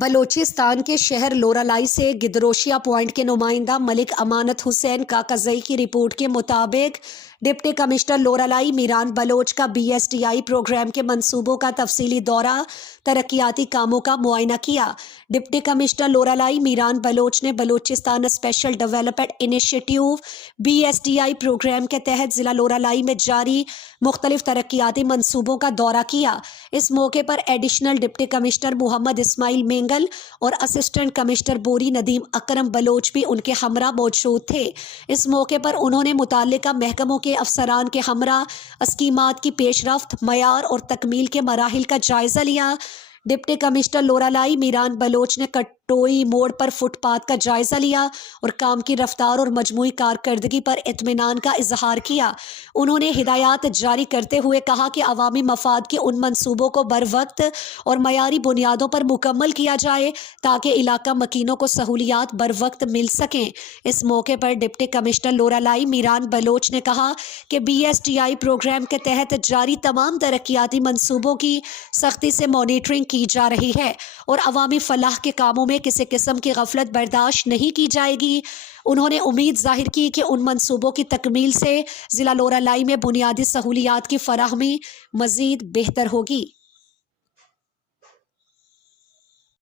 بلوچستان کے شہر لورالائی سے گدروشیا پوائنٹ کے نمائندہ ملک امانت حسین کاکزئی کی رپورٹ کے مطابق ڈپٹی کمشنر لورالائی میران بلوچ کا BSTI پروگرام کے منصوبوں کا تفصیلی دورہ ترقیاتی کاموں کا معائنہ کیا۔ ڈپٹی کمشنر لورالائی میران بلوچ نے Balochistan special development initiative BSTI programme کے تحت ضلع لورالائی میں جاری مختلف ترقیاتی منصوبوں کا دورہ کیا۔ اس موقع پر ایڈیشنل ڈپٹی کمشنر محمد اسماعیل مینگل اور اسسٹنٹ کمشنر بوری ندیم اکرم بلوچ بھی ان کے ہمراہ موجود تھے۔ اس موقع پر انہوں نے متعلقہ محکموں کے افسران کے ہمراہ اسکیمات کی پیش رفت، معیار اور تکمیل کے مراحل کا جائزہ لیا۔ ڈپٹی کمشنر لورالائی میران بلوچ نے کٹوئی موڑ پر فٹ پاتھ کا جائزہ لیا اور کام کی رفتار اور مجموعی کارکردگی پر اطمینان کا اظہار کیا۔ انہوں نے ہدایات جاری کرتے ہوئے کہا کہ عوامی مفاد کے ان منصوبوں کو بروقت اور معیاری بنیادوں پر مکمل کیا جائے تاکہ علاقہ مکینوں کو سہولیات بروقت مل سکیں۔ اس موقع پر ڈپٹی کمشنر لورالائی میران بلوچ نے کہا کہ BSTI پروگرام کے تحت جاری تمام ترقیاتی منصوبوں کی سختی سے مانیٹرنگ کی جا رہی ہے اور عوامی فلاح کے کاموں میں کسی قسم کی غفلت برداشت نہیں کی جائے گی۔ انہوں نے امید ظاہر کی کہ ان منصوبوں کی تکمیل سے ضلع لورالائی میں بنیادی سہولیات کی فراہمی مزید بہتر ہوگی۔